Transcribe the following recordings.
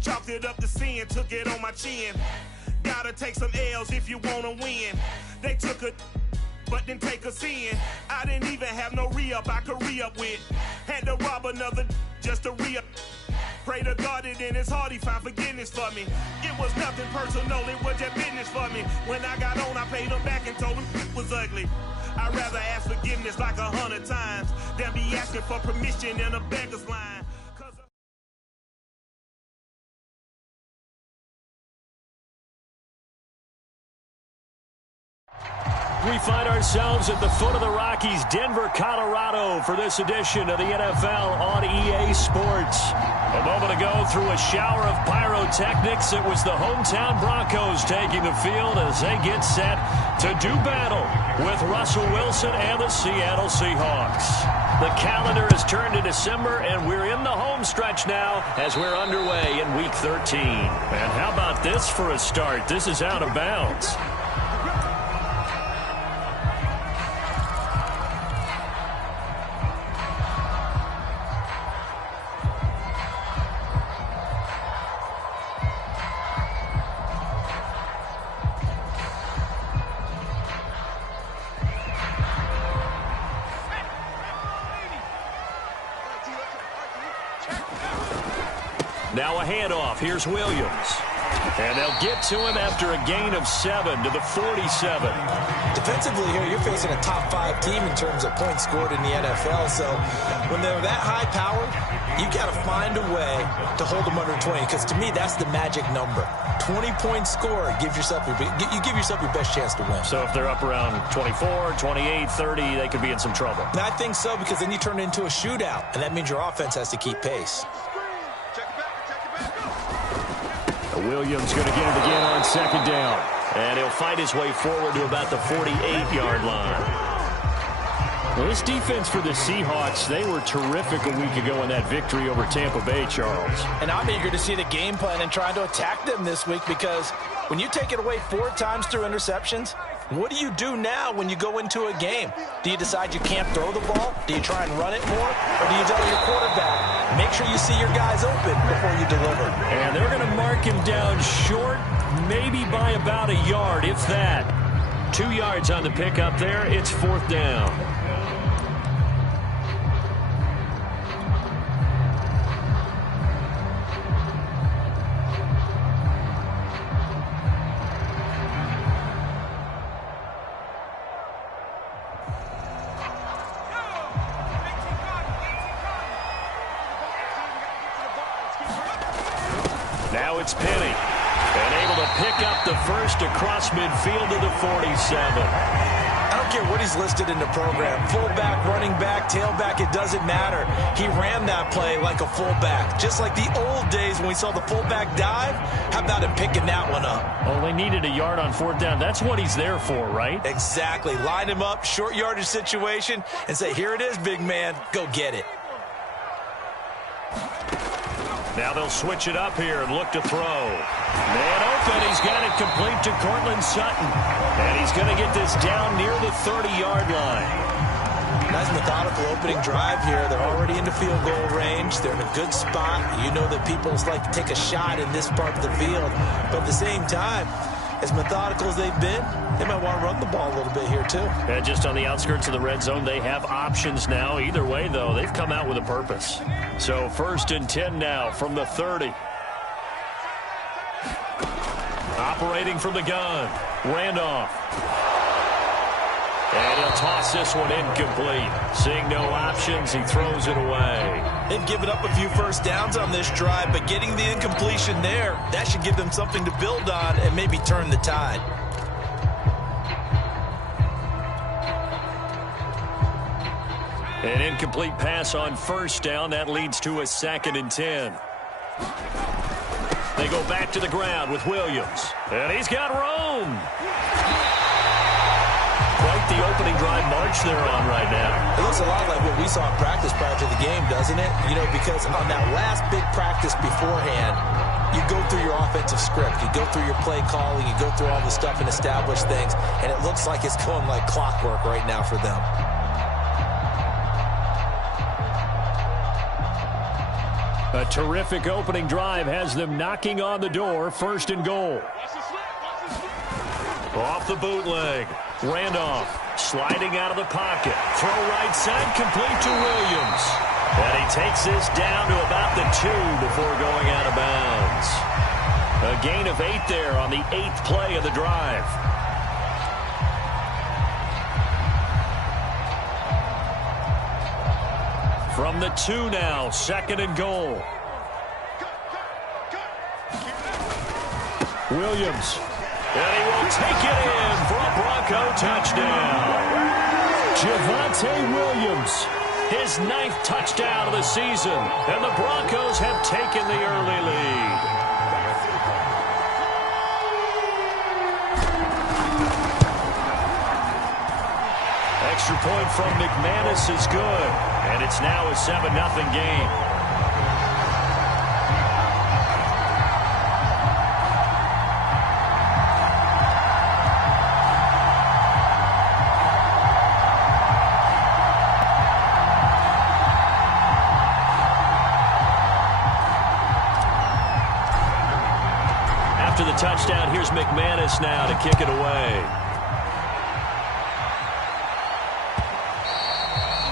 Chalked it up to sin, took it on my chin. Gotta take some L's if you wanna win. They took a but didn't take us in. I didn't even have no re-up I could re-up with. Had to rob another just to re-up. Pray to God that in his heart he found forgiveness for me. It was nothing personal, it was just business for me. When I got on, I paid him back and told him it was ugly. I'd rather ask forgiveness like 100 times than be asking for permission in a beggar's line. We find ourselves at the foot of the Rockies, Denver, Colorado, for this edition of the NFL on EA Sports. A moment ago, through a shower of pyrotechnics, it was the hometown Broncos taking the field as they get set to do battle with Russell Wilson and the Seattle Seahawks. The calendar has turned to December, and we're in the home stretch now as we're underway in Week 13. And how about this for a start? This is out of bounds. Now a handoff. Here's Williams. And they'll get to him after a gain of 7 to the 47. Defensively here, you're facing a top 5 team in terms of points scored in the NFL. So when they're that high powered, you've got to find a way to hold them under 20. Because to me, that's the magic number. 20 points scored, you give yourself your best chance to win. So if they're up around 24, 28, 30, they could be in some trouble. And I think so, because then you turn it into a shootout, and that means your offense has to keep pace. Williams going to get it again on second down. And he'll fight his way forward to about the 48-yard line. Well, this defense for the Seahawks, they were terrific a week ago in that victory over Tampa Bay, Charles. And I'm eager to see the game plan and trying to attack them this week, because when you take it away 4 times through interceptions, what do you do now when you go into a game? Do you decide you can't throw the ball? Do you try and run it more? Or do you tell your quarterback, make sure you see your guys open before you deliver? And they're going to mark him down short, maybe by about a yard, if that. 2 yards on the pickup there. It's 4th down. Now it's Penny, and able to pick up the first across midfield to the 47. I don't care what he's listed in the program. Fullback, running back, tailback, it doesn't matter. He ran that play like a fullback, just like the old days when we saw the fullback dive. How about him picking that one up? Oh, they needed a yard on 4th down. That's what he's there for, right? Exactly. Line him up, short yardage situation, and say, here it is, big man. Go get it. Now they'll switch it up here and look to throw. Man open. He's got it complete to Cortland Sutton. And he's going to get this down near the 30-yard line. Nice methodical opening drive here. They're already into field goal range. They're in a good spot. You know that people like to take a shot in this part of the field. But at the same time, as methodical as they've been, they might want to run the ball a little bit here too. And just on the outskirts of the red zone, they have options now. Either way, though, they've come out with a purpose. So 1st and 10 now from the 30. Operating from the gun. Randolph. And he'll toss this one incomplete. Seeing no options, he throws it away. They've given up a few first downs on this drive, but getting the incompletion there, that should give them something to build on and maybe turn the tide. An incomplete pass on 1st down. That leads to a 2nd and 10. They go back to the ground with Williams. And he's got Rome. Quite the opening drive march they're on right now. It looks a lot like what we saw in practice prior to the game, doesn't it? You know, because on that last big practice beforehand, you go through your offensive script. You go through your play calling. You go through all the stuff and establish things. And it looks like it's going like clockwork right now for them. A terrific opening drive has them knocking on the door, 1st and goal. Off the bootleg. Randolph sliding out of the pocket. Throw right side, complete to Williams. And he takes this down to about the 2 before going out of bounds. A gain of 8 there on the 8th play of the drive. From the 2 now, 2nd and goal. Williams. And he will take it in for a Bronco touchdown. Javonte Williams, his 9th touchdown of the season, and the Broncos have taken the early lead. Extra point from McManus is good, and it's now a 7-0 game. After the touchdown, here's McManus now to kick it away.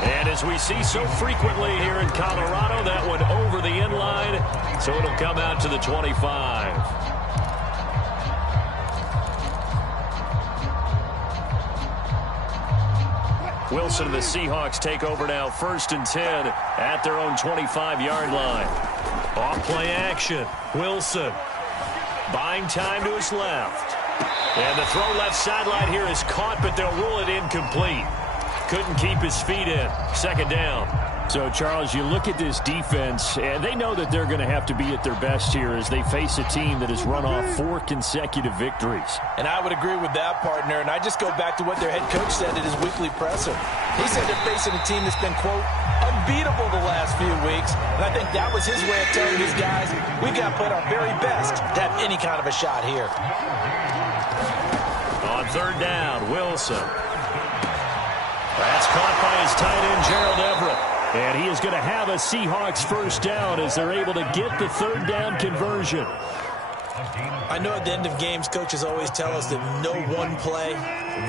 And as we see so frequently here in Colorado, that one over the end line, so it'll come out to the 25. Wilson and the Seahawks take over now, 1st and 10 at their own 25-yard line. Off play action. Wilson buying time to his left. And the throw left sideline here is caught, but they'll rule it incomplete. Couldn't keep his feet in. 2nd down. So, Charles, you look at this defense, and they know that they're going to have to be at their best here as they face a team that has run off 4 consecutive victories. And I would agree with that, partner. And I just go back to what their head coach said at his weekly presser. He said they're facing a team that's been, quote, unbeatable the last few weeks. And I think that was his way of telling these guys, we got to put our very best to have any kind of a shot here. On 3rd down, Wilson. That's caught by his tight end, Gerald Everett. And he is going to have a Seahawks 1st down as they're able to get the 3rd down conversion. I know at the end of games, coaches always tell us that no one play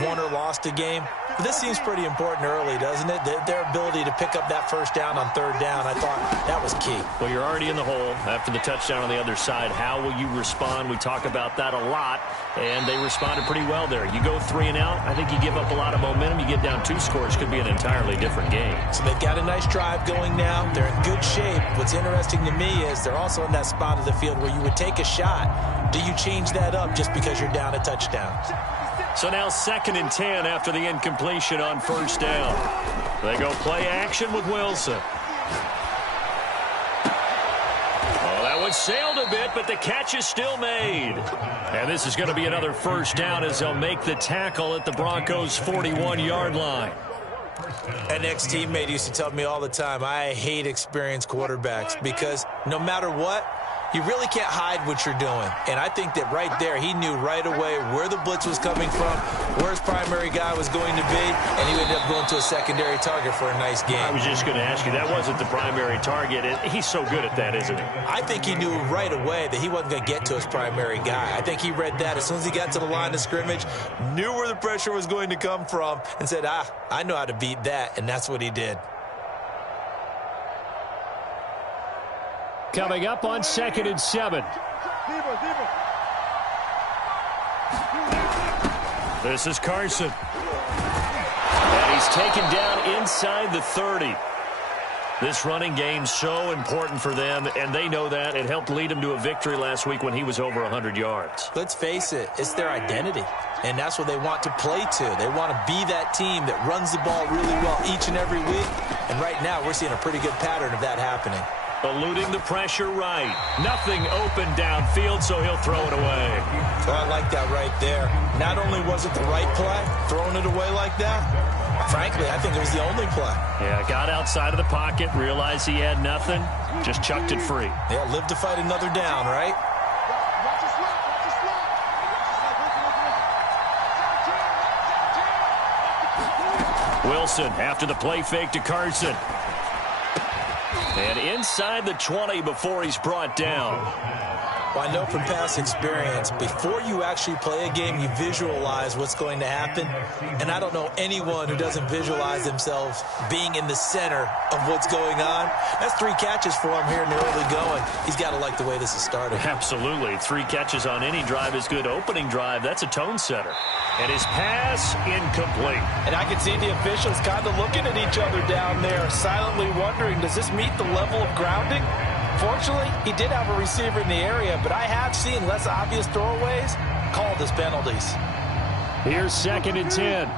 won or lost a game. But this seems pretty important early, doesn't it? Their ability to pick up that 1st down on 3rd down, I thought that was key. Well, you're already in the hole after the touchdown on the other side. How will you respond? We talk about that a lot, and they responded pretty well there. You go 3 and out, I think you give up a lot of momentum. You get down 2 scores, could be an entirely different game. So they've got a nice drive going now. They're in good shape. What's interesting to me is they're also in that spot of the field where you would take a shot. Do you change that up just because you're down a touchdown? So now 2nd and 10 after the incompletion on 1st down. They go play action with Wilson. Oh, that one sailed a bit, but the catch is still made. And this is going to be another 1st down as they'll make the tackle at the Broncos' 41-yard line. An ex-teammate used to tell me all the time, I hate experienced quarterbacks because no matter what, you really can't hide what you're doing. And I think that right there, he knew right away where the blitz was coming from, where his primary guy was going to be, and he ended up going to a secondary target for a nice game. I was just going to ask you, that wasn't the primary target. He's so good at that, isn't he? I think he knew right away that he wasn't going to get to his primary guy. I think he read that as soon as he got to the line of scrimmage, knew where the pressure was going to come from, and said, I know how to beat that, and that's what he did. Coming up on 2nd and 7. This is Carson. And he's taken down inside the 30. This running game so important for them, and they know that. It helped lead him to a victory last week when he was over 100 yards. Let's face it, it's their identity, and that's what they want to play to. They want to be that team that runs the ball really well each and every week, and right now we're seeing a pretty good pattern of that happening. Eluding the pressure right. Nothing open downfield, so he'll throw it away. So I like that right there. Not only was it the right play, throwing it away like that, frankly, I think it was the only play. Yeah, got outside of the pocket, realized he had nothing, just chucked it free. Yeah, live to fight another down, right? Wilson after the play fake to Carson. And inside the 20 before he's brought down. Well, I know from past experience, before you actually play a game, you visualize what's going to happen. And I don't know anyone who doesn't visualize themselves being in the center of what's going on. That's 3 catches for him here in the early going. He's got to like the way this is started. Absolutely. 3 catches on any drive is good. Opening drive, that's a tone setter. And his pass incomplete. And I can see the officials kind of looking at each other down there, silently wondering, does this meet the level of grounding? Fortunately, he did have a receiver in the area, but I have seen less obvious throwaways called as penalties. Here's 2nd and 10.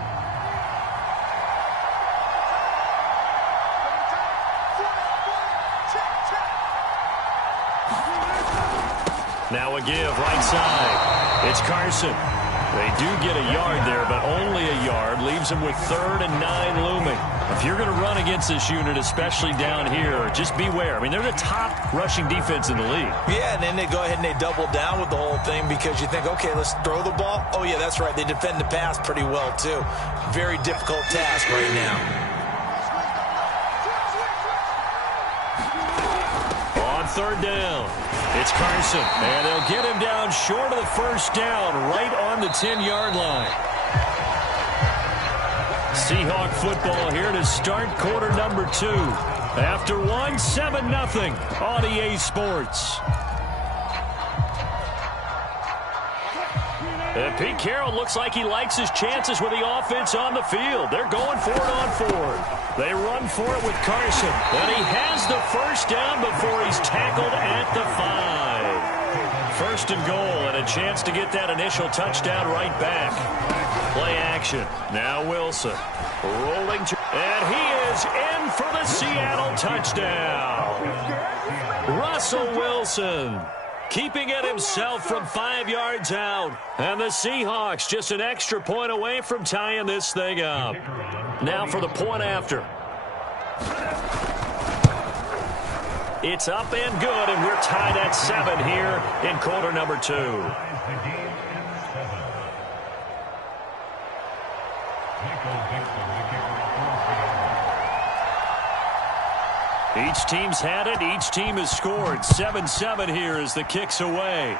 Now a give right side. It's Carson. They do get a yard there, but only a yard. Leaves them with 3rd and 9 looming. If you're going to run against this unit, especially down here, just beware. I mean, they're the top rushing defense in the league. Yeah, and then they go ahead and they double down with the whole thing because you think, okay, let's throw the ball. Oh, yeah, that's right. They defend the pass pretty well, too. Very difficult task right now. On 3rd down, it's Carson. And they'll get him down short of the 1st down, right on the 10-yard line. Seahawk football here to start quarter number 2. After 1, 7-0 on EA Sports. And Pete Carroll looks like he likes his chances with the offense on the field. They're going for it on 4th. They run for it with Carson. And he has the 1st down before he's tackled at the 5. 1st and goal and a chance to get that initial touchdown right back. Play action. Now Wilson. Rolling to, and he is in for the Seattle touchdown. Russell Wilson keeping it himself from 5 yards out. And the Seahawks just an extra point away from tying this thing up. Now for the point after. It's up and good, and we're tied at 7 here in quarter number 2. Each team's had it. Each team has scored. 7-7 here as the kick's away.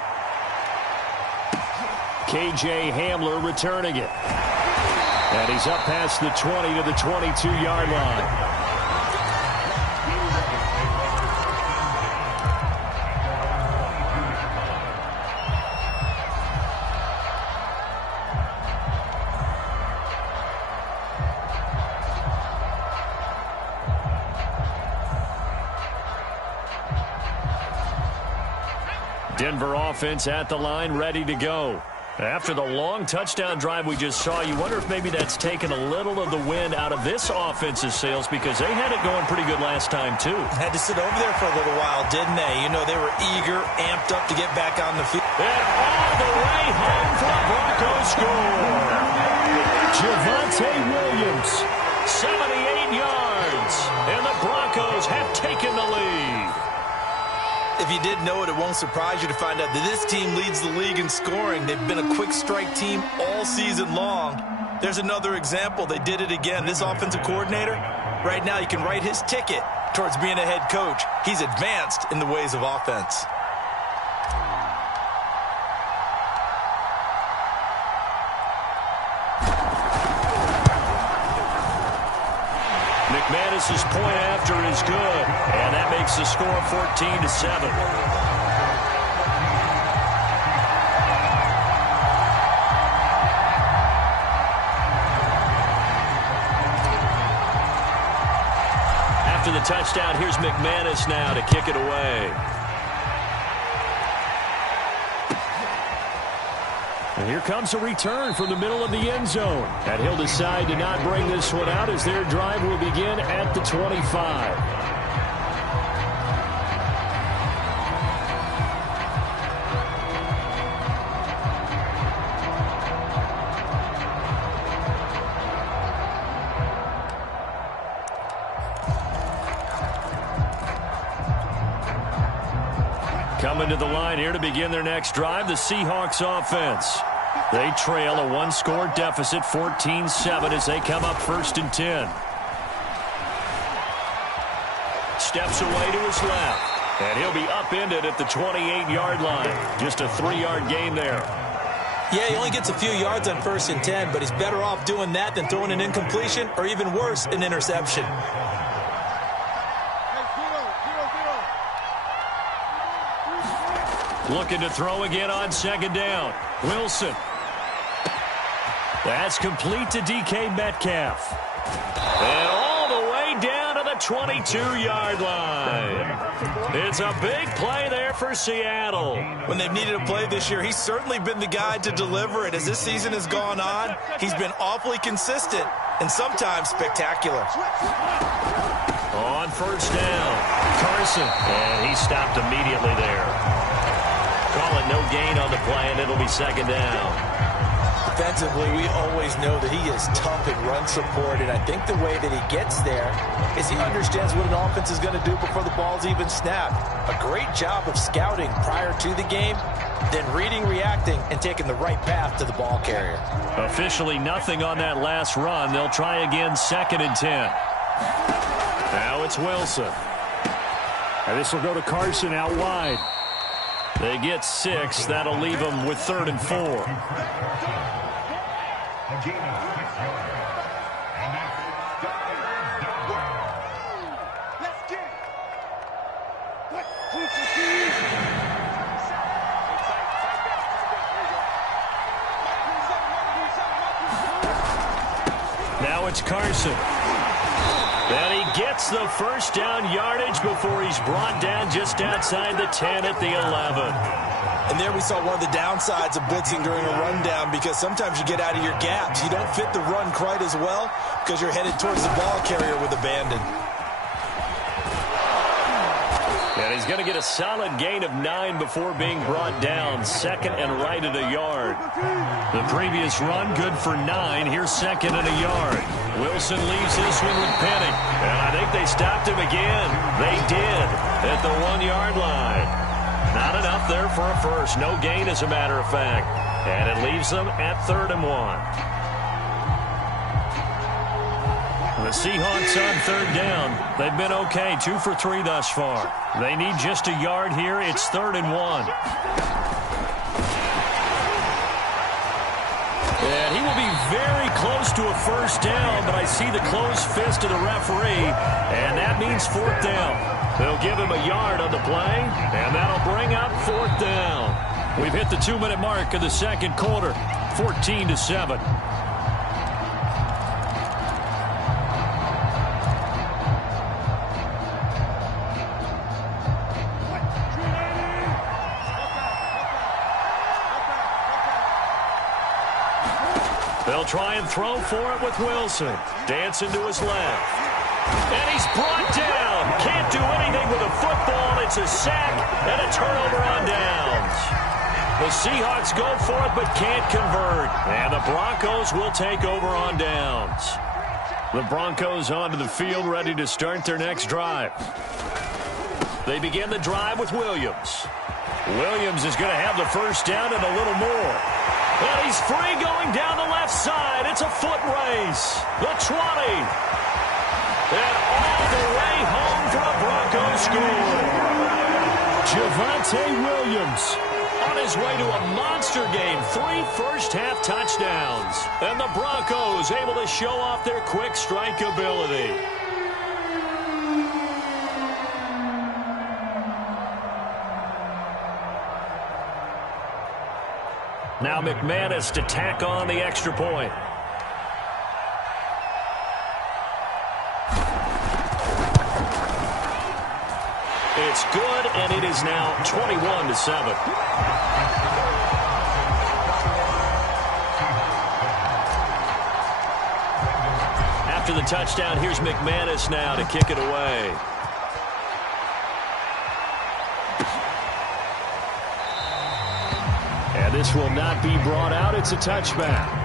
KJ Hamler returning it. And he's up past the 20 to the 22-yard line. Denver offense at the line, ready to go. After the long touchdown drive we just saw, you wonder if maybe that's taken a little of the wind out of this offense's sails because they had it going pretty good last time, too. Had to sit over there for a little while, didn't they? You know, they were eager, amped up to get back on the field. And all the way home for the Broncos score. Javonte Williams, 78 yards, and the Broncos have taken the lead. If you didn't know it, it won't surprise you to find out that this team leads the league in scoring. They've been a quick strike team all season long. There's another example. They did it again. This offensive coordinator, right now you can write his ticket towards being a head coach. He's advanced in the ways of offense. McManus's point after is good, and that makes the score 14-7. After the touchdown, here's McManus now to kick it away. And here comes a return from the middle of the end zone. And he'll decide to not bring this one out as their drive will begin at the 25. Coming to the line here to begin their next drive, the Seahawks offense. They trail a one-score deficit, 14-7, as they come up 1st and 10. steps away to his left. And he'll be upended at the 28-yard line. Just a 3-yard gain there. Yeah, he only gets a few yards on 1st and 10, but he's better off doing that than throwing an incompletion or even worse, an interception. Looking to throw again on 2nd down. Wilson. That's complete to DK Metcalf. And all the way down to the 22-yard line. It's a big play there for Seattle. When they've needed a play this year, he's certainly been the guy to deliver it. As this season has gone on, he's been awfully consistent and sometimes spectacular. On 1st down, Carson. And he stopped immediately there. Call it no gain on the play, and it'll be 2nd down. Defensively, we always know that he is tough in run support, and I think the way that he gets there is he understands what an offense is going to do before the ball's even snapped. A great job of scouting prior to the game, then reading, reacting, and taking the right path to the ball carrier. Officially nothing on that last run. They'll try again 2nd and 10. Now it's Wilson. And this will go to Carson out wide. They get 6. That'll leave them with 3rd and 4. Now it's Carson. And he gets the 1st down yardage before he's brought down just outside the 10 at the 11. And there we saw one of the downsides of blitzing during a rundown, because sometimes you get out of your gaps. You don't fit the run quite as well because you're headed towards the ball carrier with abandon. And he's going to get a solid gain of 9 before being brought down. 2nd and right at a yard. The previous run good for 9. Here's 2nd and a yard. Wilson leaves this one with Penny. And I think they stopped him again. They did at the 1-yard line. Not enough there for a first. No gain, as a matter of fact. And it leaves them at 3rd and 1. The Seahawks on 3rd down. They've been okay. 2 for 3 thus far. They need just a yard here. It's 3rd and 1. And he will be very close to a 1st down, but I see the closed fist of the referee, and that means 4th down. They'll give him a yard on the play, and that'll bring up 4th down. We've hit the 2-minute mark of the 2nd quarter, 14-7. They'll try and throw for it with Wilson. Dancing to his left. And he's brought down. Can't do anything with a football. It's a sack and a turnover on downs. The Seahawks go for it but can't convert. And the Broncos will take over on downs. The Broncos onto the field, ready to start their next drive. They begin the drive with Williams. Williams is going to have the 1st down and a little more. And he's free going down the left side. It's a foot race. The 20. And all the way home for a Broncos score. Javonte Williams on his way to a monster game. 3 first-half touchdowns. And the Broncos able to show off their quick strike ability. Now McManus to tack on the extra point. It's good, and it is now 21-7. After the touchdown, here's McManus now to kick it away. And this will not be brought out. It's a touchback.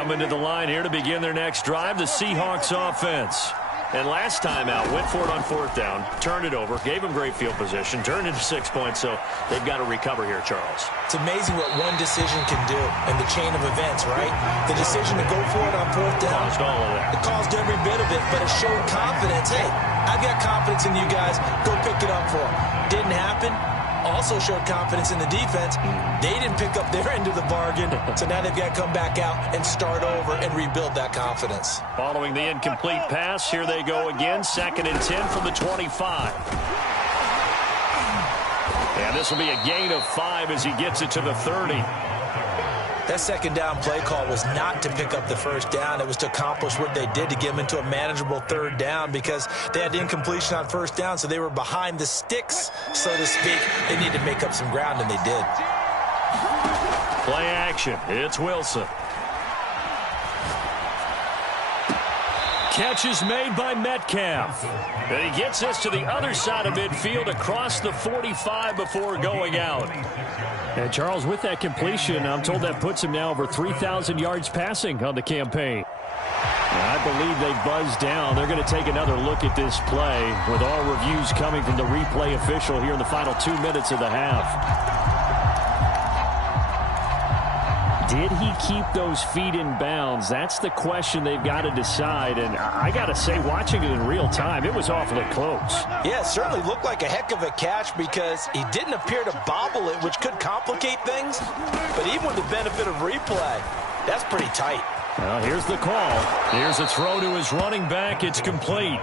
Coming to the line here to begin their next drive, the Seahawks offense. And last time out, went for it on 4th down, turned it over, gave them great field position, turned into 6 points, so they've got to recover here, Charles. It's amazing what one decision can do in the chain of events, right? The decision to go for it on 4th down. Caused all of that. It caused every bit of it, but it showed confidence. Hey, I've got confidence in you guys. Go pick it up for them. Didn't happen. Also showed confidence in the defense. They didn't pick up their end of the bargain, so now they've got to come back out and start over and rebuild that confidence. Following the incomplete pass, here they go again, 2nd and 10 from the 25. And this will be a gain of 5 as he gets it to the 30. That 2nd down play call was not to pick up the 1st down. It was to accomplish what they did to get them into a manageable 3rd down because they had the incompletion on 1st down, so they were behind the sticks, so to speak. They needed to make up some ground, and they did. Play action. It's Wilson. Catch is made by Metcalf. And he gets this to the other side of midfield across the 45 before going out. And Charles, with that completion, I'm told that puts him now over 3,000 yards passing on the campaign. And I believe they buzzed down. They're going to take another look at this play with all reviews coming from the replay official here in the final 2 minutes of the half. Did he keep those feet in bounds? That's the question they've got to decide. And I got to say, watching it in real time, it was awfully close. Yeah, it certainly looked like a heck of a catch because he didn't appear to bobble it, which could complicate things. But even with the benefit of replay, that's pretty tight. Well, here's the call. Here's a throw to his running back. It's complete.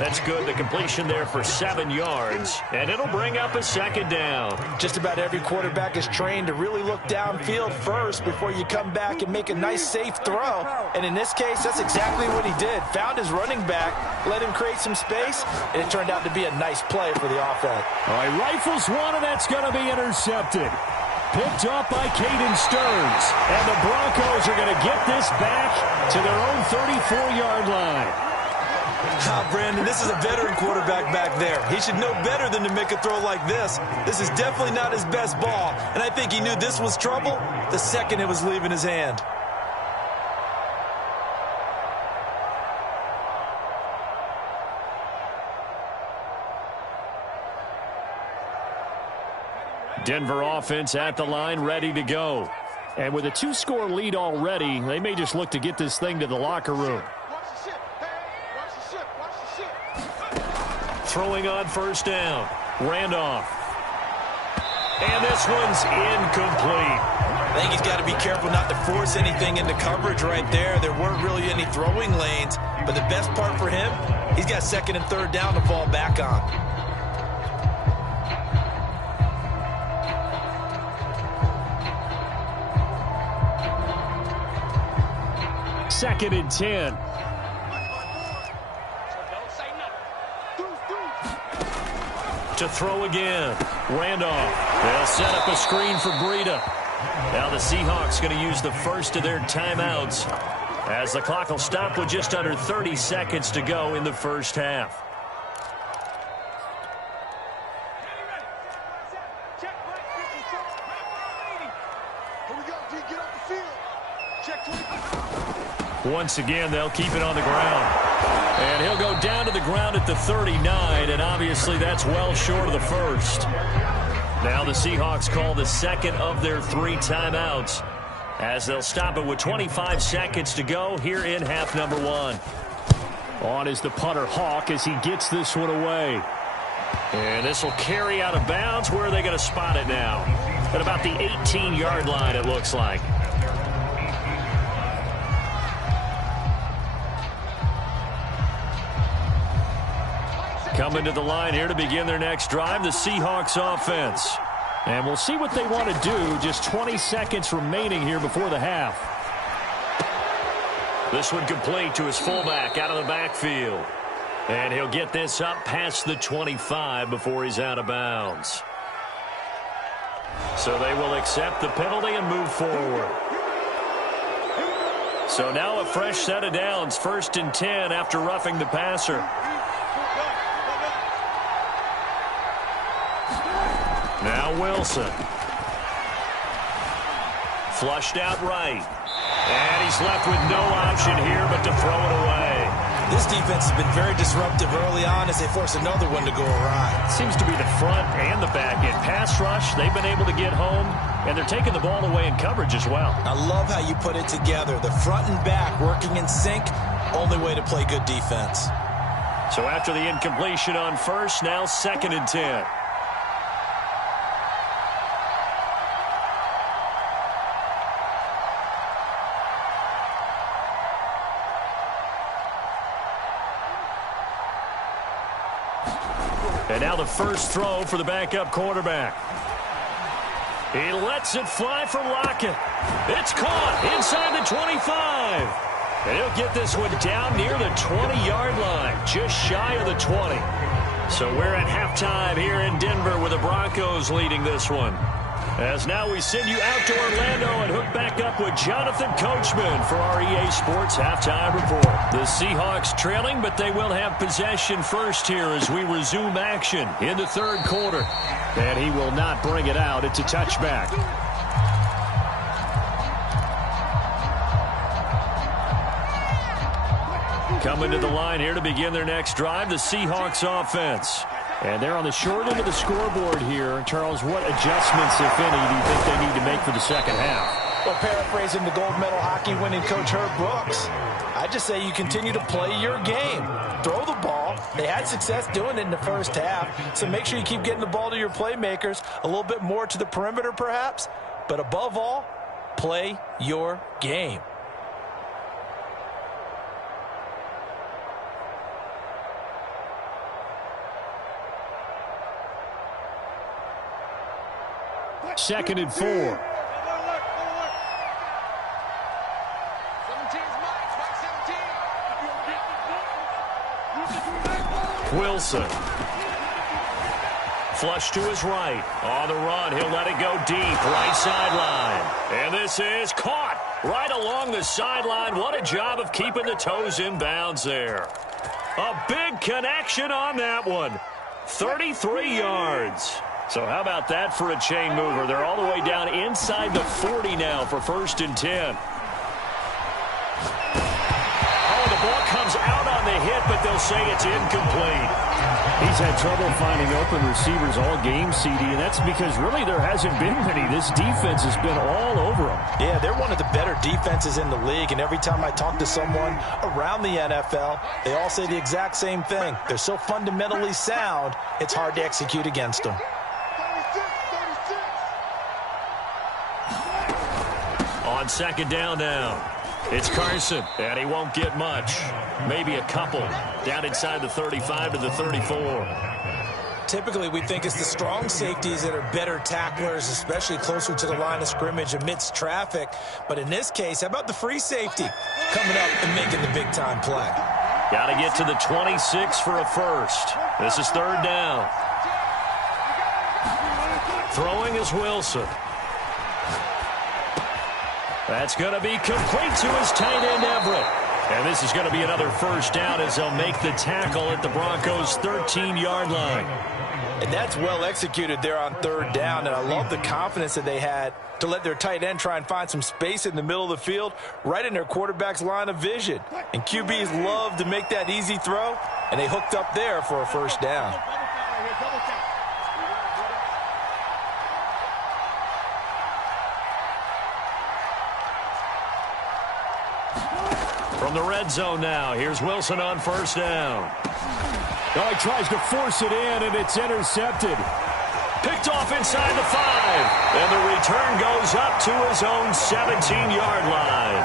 That's good. The completion there for 7 yards. And it'll bring up a 2nd down. Just about every quarterback is trained to really look downfield first before you come back and make a nice, safe throw. And in this case, that's exactly what he did. Found his running back, let him create some space, and it turned out to be a nice play for the offense. All right, rifles one, and that's going to be intercepted. Picked up by Caden Stearns. And the Broncos are going to get this back to their own 34-yard line. Brandon, this is a veteran quarterback back there. He should know better than to make a throw like this. This is definitely not his best ball, and I think he knew this was trouble the second it was leaving his hand. Denver offense at the line, ready to go. And with a 2-score lead already, they may just look to get this thing to the locker room. Throwing on 1st down. Randolph. And this one's incomplete. I think he's got to be careful not to force anything into coverage right there. There weren't really any throwing lanes. But the best part for him, he's got 2nd and 3rd down to fall back on. Second and 10. To throw again. Randolph. They'll set up a screen for Breida. Now the Seahawks going to use the first of their timeouts as the clock will stop with just under 30 seconds to go in the first half. Once again, they'll keep it on the ground. And he'll go down to the ground at the 39, and obviously that's well short of the first. Now the Seahawks call the second of their 3 timeouts as they'll stop it with 25 seconds to go here in half number 1. On is the punter Hawk as he gets this one away. And this will carry out of bounds. Where are they going to spot it now? At about the 18-yard line, it looks like. Coming to the line here to begin their next drive, the Seahawks offense. And we'll see what they want to do. Just 20 seconds remaining here before the half. This one complete to his fullback out of the backfield. And he'll get this up past the 25 before he's out of bounds. So they will accept the penalty and move forward. So now a fresh set of downs, 1st and 10 after roughing the passer. Now Wilson. Flushed out right. And he's left with no option here but to throw it away. This defense has been very disruptive early on as they force another one to go awry. Seems to be the front and the back end. Pass rush, they've been able to get home, and they're taking the ball away in coverage as well. I love how you put it together. The front and back working in sync, only way to play good defense. So after the incompletion on first, now 2nd and 10. And now the first throw for the backup quarterback. He lets it fly for Lockett. It's caught inside the 25. And he'll get this one down near the 20-yard line, just shy of the 20. So we're at halftime here in Denver with the Broncos leading this one. As now we send you out to Orlando and hook back up with Jonathan Coachman for our EA Sports Halftime Report. The Seahawks trailing, but they will have possession first here as we resume action in the third quarter. And he will not bring it out. It's a touchback. Coming to the line here to begin their next drive, the Seahawks offense. And they're on the short end of the scoreboard here. Charles, what adjustments, if any, do you think they need to make for the second half? Well, paraphrasing the gold medal hockey winning coach Herb Brooks, I just say you continue to play your game. Throw the ball. They had success doing it in the first half, so make sure you keep getting the ball to your playmakers, a little bit more to the perimeter perhaps, but above all, play your game. Second and 4. Wilson. Flush to his right. On the run, he'll let it go deep. Right sideline. And this is caught right along the sideline. What a job of keeping the toes in bounds there. A big connection on that one. 33 yards. So how about that for a chain mover? They're all the way down inside the 40 now for 1st and 10. Oh, the ball comes out on the hit, but they'll say it's incomplete. He's had trouble finding open receivers all game, CD, and that's because really there hasn't been many. This defense has been all over them. Yeah, they're one of the better defenses in the league, and every time I talk to someone around the NFL, they all say the exact same thing. They're so fundamentally sound, it's hard to execute against them. On 2nd down now, it's Carson, and he won't get much. Maybe a couple. Down inside the 35 to the 34. Typically, we think it's the strong safeties that are better tacklers, especially closer to the line of scrimmage amidst traffic. But in this case, how about the free safety coming up and making the big-time play? Got to get to the 26 for a first. This is 3rd down. Throwing is Wilson. That's going to be complete to his tight end, Everett. And this is going to be another first down as they'll make the tackle at the Broncos' 13-yard line. And that's well executed there on 3rd down, and I love the confidence that they had to let their tight end try and find some space in the middle of the field, right in their quarterback's line of vision. And QBs love to make that easy throw, and they hooked up there for a first down. From the red zone now, here's Wilson on 1st down. Oh, he tries to force it in, and it's intercepted. Picked off inside the 5. And the return goes up to his own 17-yard line.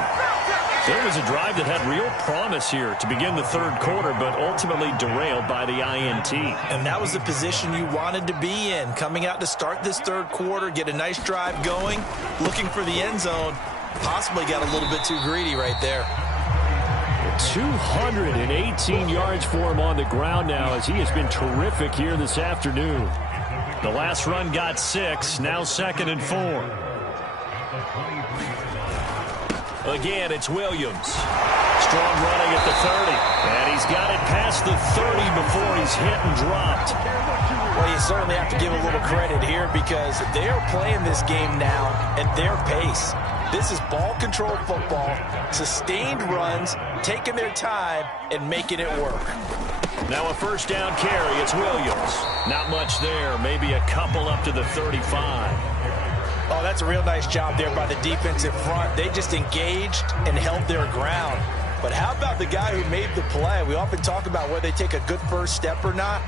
There was a drive that had real promise here to begin the 3rd quarter, but ultimately derailed by the INT. And that was the position you wanted to be in, coming out to start this 3rd quarter, get a nice drive going, looking for the end zone. Possibly got a little bit too greedy right there. 218 yards for him on the ground now as he has been terrific here this afternoon. The last run got 6, now 2nd and 4. Again, it's Williams. Strong running at the 30. And he's got it past the 30 before he's hit and dropped. Well, you certainly have to give a little credit here because they are playing this game now at their pace. This is ball control football, sustained runs, taking their time, and making it work. Now a first down carry. It's Williams. Not much there. Maybe a couple up to the 35. Oh, that's a real nice job there by the defensive front. They just engaged and held their ground. But how about the guy who made the play? We often talk about whether they take a good first step or not.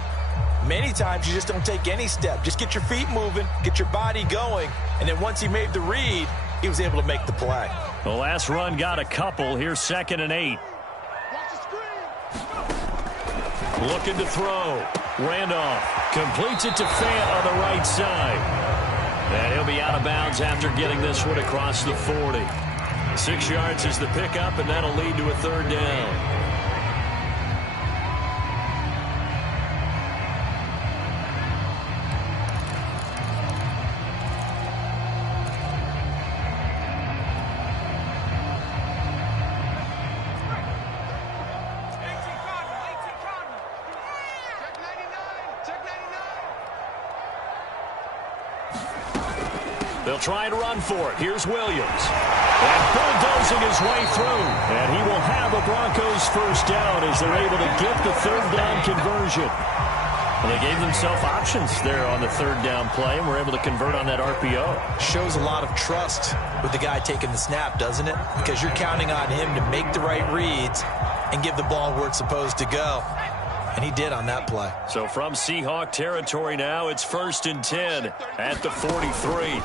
Many times you just don't take any step. Just get your feet moving, get your body going, and then once he made the read, he was able to make the play. The last run got a couple. Here's 2nd and 8. Looking to throw. Randolph completes it to Fant on the right side. And he'll be out of bounds after getting this one across the 40. 6 yards is the pickup, and that'll lead to a 3rd down. They'll try and run for it. Here's Williams. And bulldozing his way through. And he will have a Broncos first down as they're able to get the 3rd down conversion. Well, they gave themselves options there on the 3rd down play, and were able to convert on that RPO. Shows a lot of trust with the guy taking the snap, doesn't it? Because you're counting on him to make the right reads and give the ball where it's supposed to go. And he did on that play. So from Seahawk territory now, it's 1st and 10 at the 43.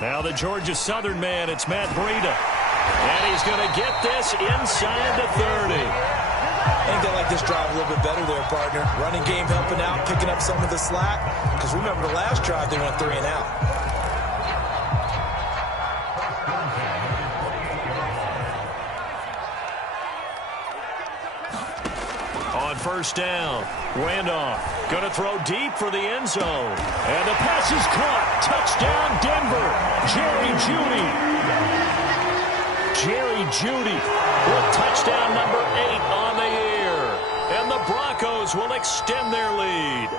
Now the Georgia Southern man, it's Matt Breida. And he's going to get this inside the 30. I think they like this drive a little bit better there, partner. Running game helping out, picking up some of the slack. Because remember the last drive, they went 3 and out. On 1st down, Randolph going to throw deep for the end zone. And the pass is caught. Touchdown, Denver. Jerry Jeudy. Jerry Jeudy with touchdown number 8 on the year. And the Broncos will extend their lead.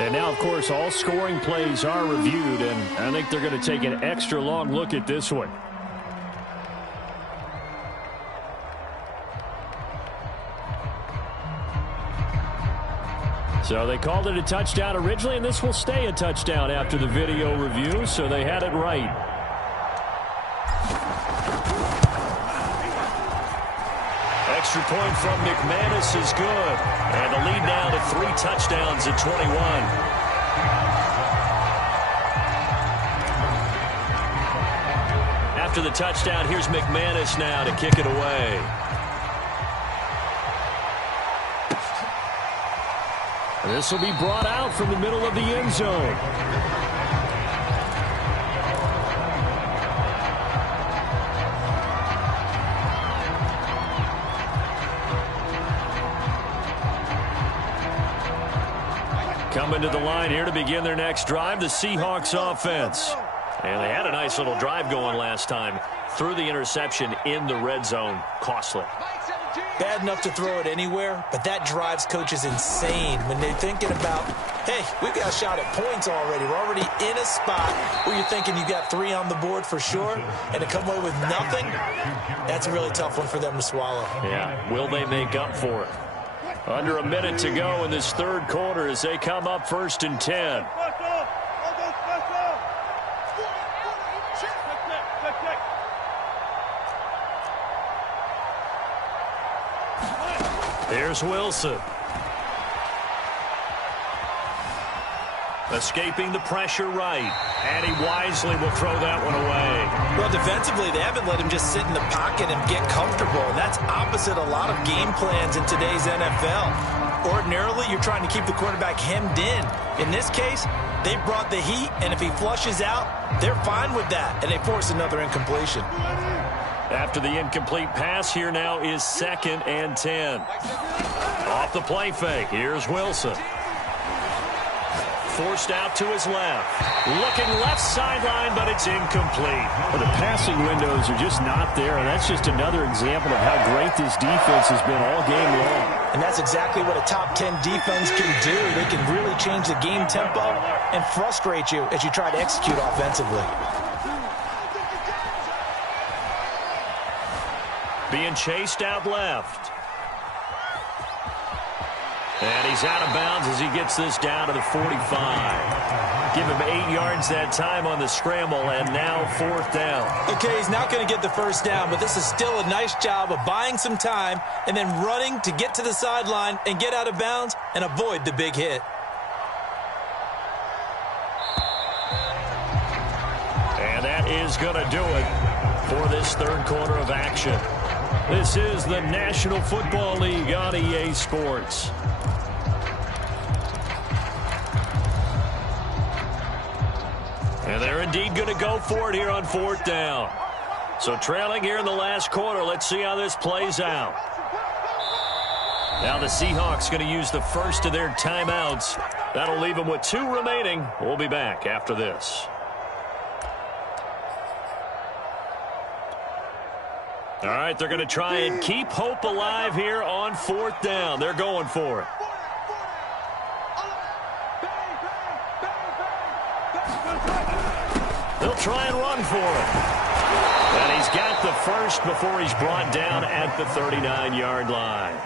And now, of course, all scoring plays are reviewed, and I think they're going to take an extra long look at this one. So they called it a touchdown originally, and this will stay a touchdown after the video review, so they had it right. Extra point from McManus is good. And the lead now to 3 touchdowns at 21. After the touchdown, here's McManus now to kick it away. This will be brought out from the middle of the end zone. Coming to the line here to begin their next drive, the Seahawks offense. And they had a nice little drive going last time. Threw the interception in the red zone. Costly. Bad enough to throw it anywhere, but that drives coaches insane when they're thinking about, hey, we've got a shot at points already. We're already in a spot where you're thinking you got 3 on the board for sure, and to come away with nothing, that's a really tough one for them to swallow. Yeah, will they make up for it? Under a minute to go in this third quarter as they come up 1st and 10. Here's Wilson. Escaping the pressure right. And he wisely will throw that one away. Well, defensively, they haven't let him just sit in the pocket and get comfortable. And that's opposite a lot of game plans in today's NFL. Ordinarily, you're trying to keep the quarterback hemmed in. In this case, they brought the heat, and if he flushes out, they're fine with that. And they force another incompletion. After the incomplete pass, here now is 2nd and 10. Off the play fake, here's Wilson. Forced out to his left. Looking left sideline, but it's incomplete. Well, the passing windows are just not there, and that's just another example of how great this defense has been all game long. And that's exactly what a top 10 defense can do. They can really change the game tempo and frustrate you as you try to execute offensively. being chased out left. And he's out of bounds as he gets this down to the 45. Give him 8 yards that time on the scramble, and now 4th down. Okay, he's not going to get the first down, but this is still a nice job of buying some time and then running to get to the sideline and get out of bounds and avoid the big hit. And that is going to do it for this third quarter of action. This is the National Football League on EA Sports. And they're indeed going to go for it here on 4th down. So trailing here in the last quarter. Let's see how this plays out. Now the Seahawks going to use the first of their timeouts. That'll leave them with 2 remaining. We'll be back after this. All right, they're going to try and keep hope alive here on 4th down. They're going for it. They'll try and run for it. And he's got the first before he's brought down at the 39-yard line.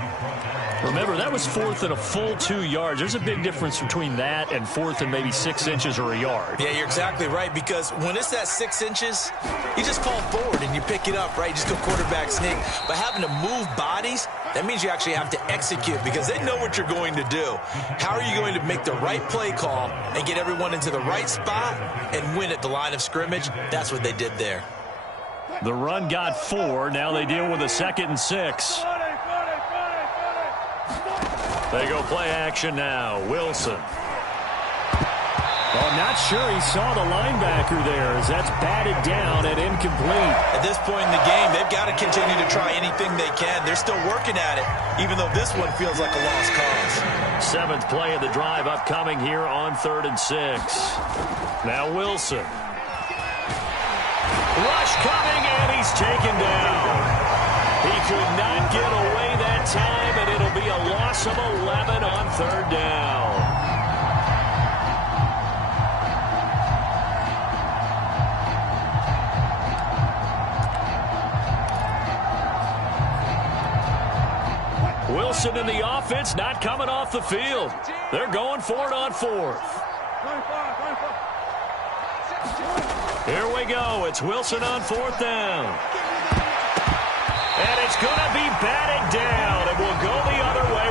Remember, that was 4th and a full 2 yards. There's a big difference between that and 4th and maybe 6 inches or a yard. Yeah, you're exactly right, because when it's that 6 inches, you just fall forward and you pick it up, right? You just go quarterback sneak. But having to move bodies, that means you actually have to execute because they know what you're going to do. How are you going to make the right play call and get everyone into the right spot and win at the line of scrimmage? That's what they did there. The run got 4. Now they deal with a 2nd and 6. They go play action now. Wilson. Well, not sure he saw the linebacker there as that's batted down and incomplete. At this point in the game, they've got to continue to try anything they can. They're still working at it, even though this one feels like a lost cause. 7th play of the drive upcoming here on 3rd and 6. Now Wilson. Rush coming, and he's taken down. He could not get away that time, and it'll be a loss of 11 on 3rd down. Wilson in the offense not coming off the field. They're going for it on 4th. Here we go. It's Wilson on 4th down. And it's going to be batted down. It will go the other way.